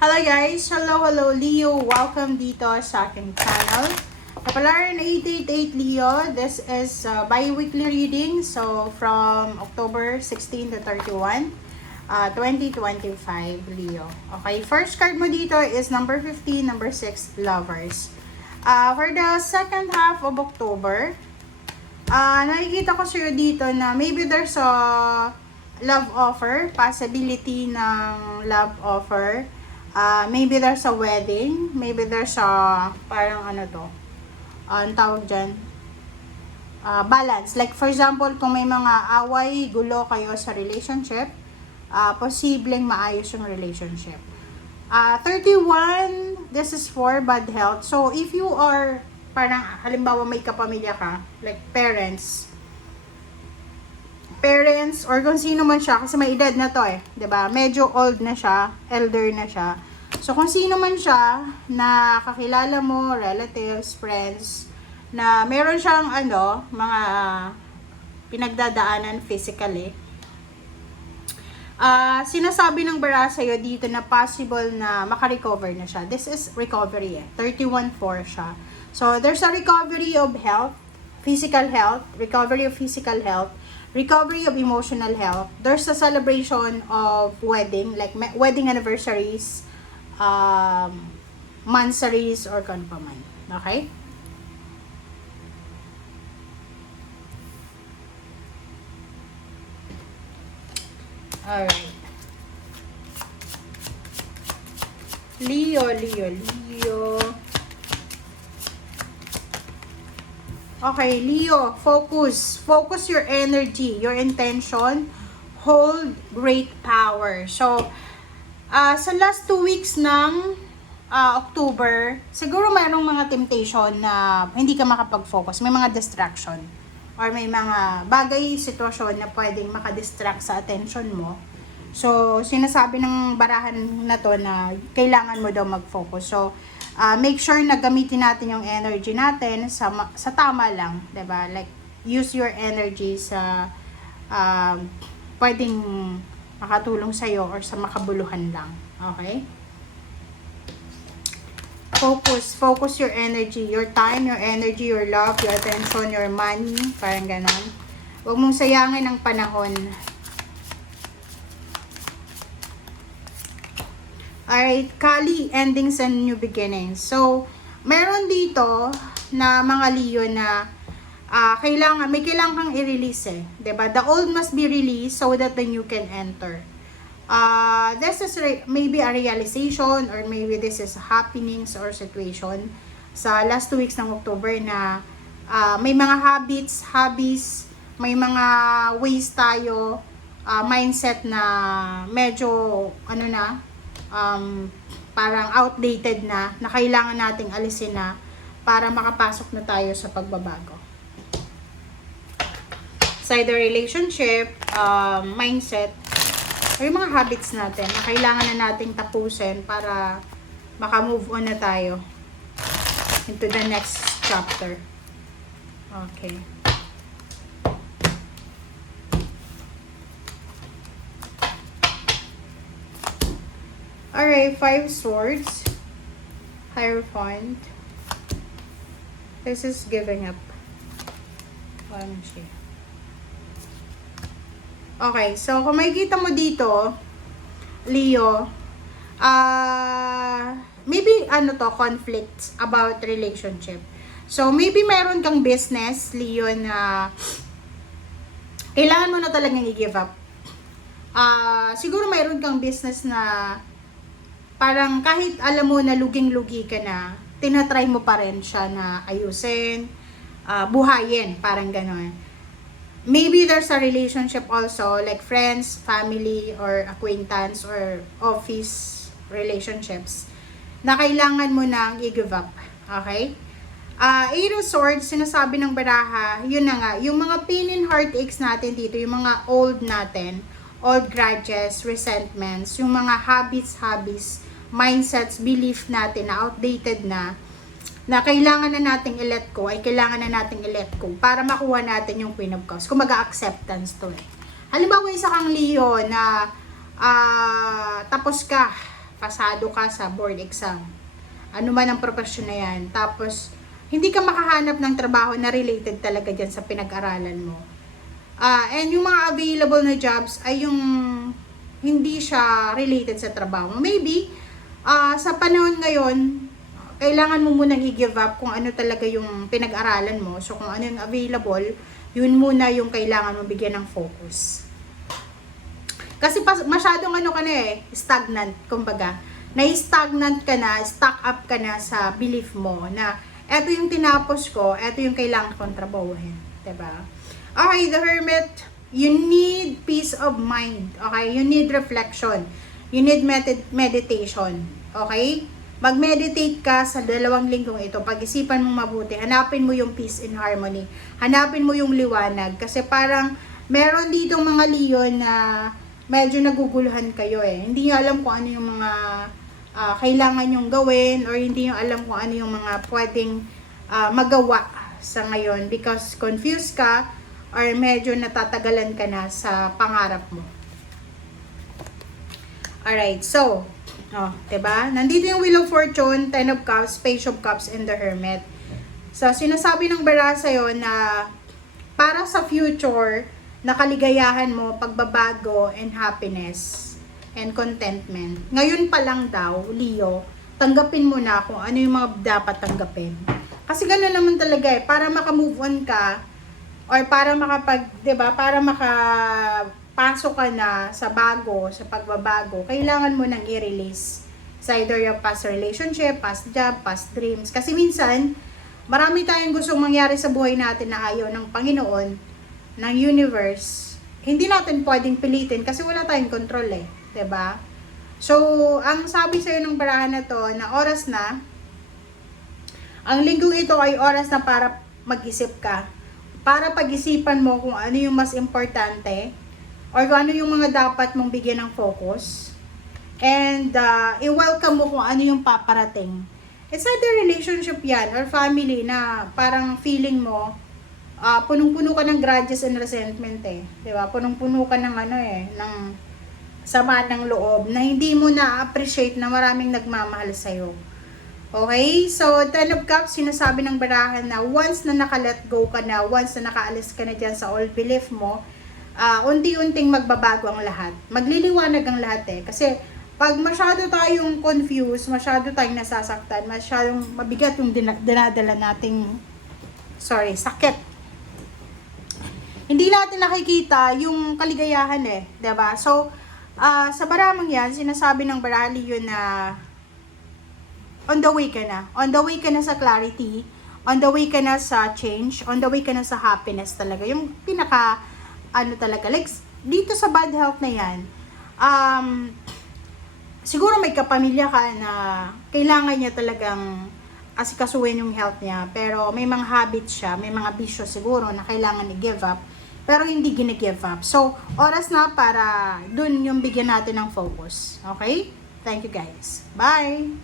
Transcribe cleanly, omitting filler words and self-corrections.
Hello guys! Hello Leo! Welcome dito sa aking channel. Kapalaran 888 Leo. This is bi-weekly reading. So, from October 16 to 31, 2025 Leo. Okay, first card mo dito is number 15, number 6, Lovers. For the second half of October, nakikita ko sa'yo dito na maybe there's a love offer, possibility ng love offer. Maybe there's a wedding, maybe there's a parang ano to, ang tawag dyan, balance. Like for example, kung may mga away, gulo kayo sa relationship, posibleng maayos yung relationship. 31, this is for bad health. So if you are parang halimbawa may kapamilya ka, like parents or kung sino man siya, kasi may edad na to 'di ba? Medyo old na siya, elder na siya. So kung sino man siya na kakilala mo, relatives, friends, na meron siyang mga pinagdadaanan physically. Sinasabi ng bara sa'yo dito na possible na makarecover na siya. This is recovery 31-4 siya. So there's a recovery of health, physical health, recovery of physical health, recovery of emotional health. There's a celebration of wedding, like wedding anniversaries, monthsaries, or kung pa man. Okay? Alright. Leo. Okay, Leo, focus your energy, your intention, hold great power. So, sa last 2 weeks ng October, siguro mayroong mga temptation na hindi ka makapag-focus, may mga distraction, or may mga bagay, sitwasyon na pwedeng makadistract sa attention mo. So, sinasabi ng barahan na to na kailangan mo daw mag-focus. So, make sure na gamitin natin yung energy natin sa tama lang, 'di ba? Like use your energy sa pwedeng makatulong sa iyo or sa makabuluhan lang. Okay? Focus your energy, your time, your energy, your love, your attention, your money, parang ganon. Huwag mong sayangin ang panahon. Alright, Kali, endings and new beginnings. So, meron dito na mga Leo na may kailangan kang i-release diba? The old must be released so that the new can enter. This is maybe a realization or maybe this is happenings or situation sa last 2 weeks ng October na may mga habits, hobbies, may mga ways tayo, mindset na medyo parang outdated na kailangan nating alisin na para makapasok na tayo sa pagbabago. Sa either relationship, mindset, or yung mga habits natin na kailangan na nating tapusin para maka-move on na tayo into the next chapter. Okay. Alright, 5 swords, Hierophant. This is giving up. Okay, so kung makikita mo dito, Leo, maybe conflicts about relationship. So maybe meron kang business, Leo, na kailangan mo na talagang i-give up. Siguro mayroon kang business na parang kahit alam mo na luging-lugi ka na, tinatry mo pa rin siya na ayusin, buhayin, parang gano'n. Maybe there's a relationship also, like friends, family, or acquaintance, or office relationships, na kailangan mo nang i-give up. Okay? Eight of Swords, sinasabi ng baraha, yun na nga, yung mga pain and heartaches natin dito, yung mga old natin, old grudges, resentments, yung mga habits, mindsets, belief natin na outdated na kailangan na nating i-let go, ay kailangan na nating i-let go para makuha natin yung Queen of Cups. Kumaga acceptance to Halimbawa, isa kang Leo na tapos ka pasado ka sa board exam. Ano man ang profession na yan. Tapos, hindi ka makahanap ng trabaho na related talaga dyan sa pinag-aralan mo. And yung mga available na jobs ay yung hindi siya related sa trabaho. Maybe, sa panahon ngayon, kailangan mo munang i-give up kung ano talaga yung pinag-aralan mo. So, kung ano yung available, yun muna yung kailangan mo bigyan ng focus. Kasi masyadong ano ka na stagnant, kumbaga. Na-stagnant ka na, stuck up ka na sa belief mo na eto yung tinapos ko, eto yung kailangan kong trabahuhin. Diba? Okay, the Hermit, you need peace of mind. Okay? You need reflection. You need meditation. Okay? Mag-meditate ka sa 2 linggong ito. Pag-isipan mong mabuti. Hanapin mo yung peace and harmony. Hanapin mo yung liwanag. Kasi parang meron dito mga Leo na medyo naguguluhan kayo Hindi nyo alam kung ano yung mga kailangan nyong gawin or hindi nyo alam kung ano yung mga pwedeng magawa sa ngayon because confused ka or medyo natatagalan ka na sa pangarap mo. Alright, so, diba? Nandito yung Wheel of Fortune, 10 of Cups, Page of Cups, and the Hermit. So, sinasabi ng bara sa'yo na para sa future, na kaligayahan mo, pagbabago, and happiness, and contentment. Ngayon pa lang daw, Leo, tanggapin mo na kung ano yung mga dapat tanggapin. Kasi gano'n naman talaga para maka-move on ka, or para diba, para makapasok ka na sa bago, sa pagbabago, kailangan mo nang i-release. It's either your past relationship, past job, past dreams. Kasi minsan, marami tayong gustong mangyari sa buhay natin na ayaw ng Panginoon, ng universe. Hindi natin pwedeng pilitin kasi wala tayong control diba? So, ang sabi sa'yo ng barahan na to, na oras na, ang linggong ito ay oras na para mag-isip ka. Para pag-isipan mo kung ano yung mas importante or kung ano yung mga dapat mong bigyan ng focus. And i-welcome mo kung ano yung paparating. It's either relationship yan or family na parang feeling mo punong-puno ka ng grudges and resentment diba? Punong-puno ka ng ng sama ng loob na hindi mo na-appreciate na maraming nagmamahal sa'yo. Okay? So, 10 of Cups, sinasabi ng barahan na once na naka-let go ka na, once na nakaalis ka na dyan sa old belief mo, unti-unting magbabago ang lahat. Magliliwanag ang lahat Kasi, pag masyado tayong confused, masyado tayong nasasaktan, masyadong mabigat yung dinadala nating, sakit. Hindi natin nakikita yung kaligayahan diba? So, sa baramang yan, sinasabi ng barali yun na on the way ka na. On the way ka na sa clarity, on the way ka na sa change, on the way ka na sa happiness talaga. Yung pinaka, talaga, like, dito sa bad health na yan, siguro may kapamilya ka na kailangan niya talagang asikasuhin yung health niya, pero may mga habits siya, may mga bisyo siguro na kailangan i-give up, pero hindi gina-give up. So, oras na para dun yung bigyan natin ng focus. Okay? Thank you guys. Bye!